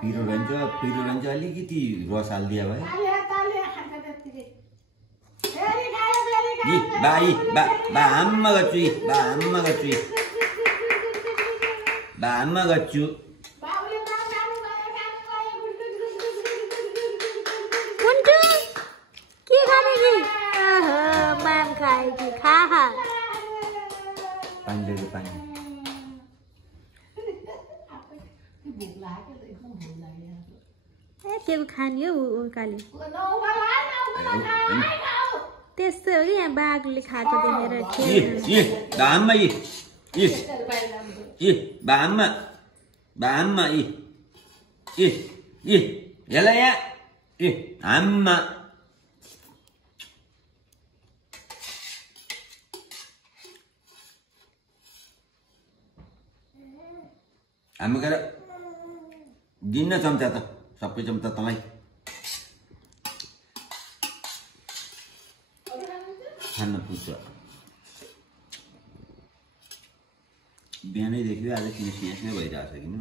पिरो रहन्छ अलिकति रस हाल्दिया भए बा आम्मा गर्छु कुन्टु के गरेकी माम खाएकी खा पानी के खाने हो उकाले त्यस्तो हो कि यहाँ बाघले खाएको देखेर आमा गएर दिन्न चम्चा त सबै चम्चा तँलाई खान पुग्छ बिहानैदेखि आज किन स्यास्नै भइरहेछ किन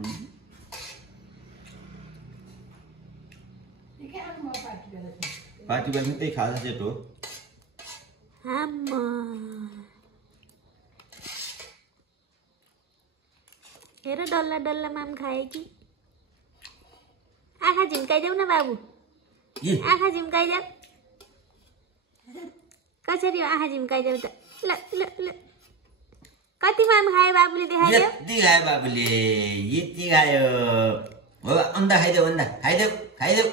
पार्टी बेला त्यही खाजा सेट हो हेर डल्ला डल्ला माम खाए कि आँखा झिम्काइदेऊ न बाबु आँखा झिम्काइदेऊ कसरी हो आँखा झिम्काइदेऊ त ल ल ल कति माम खायो बाबुले देखाइदेऊ यति खायो बाबुले यति खायो हो अन्त खाइदेऊ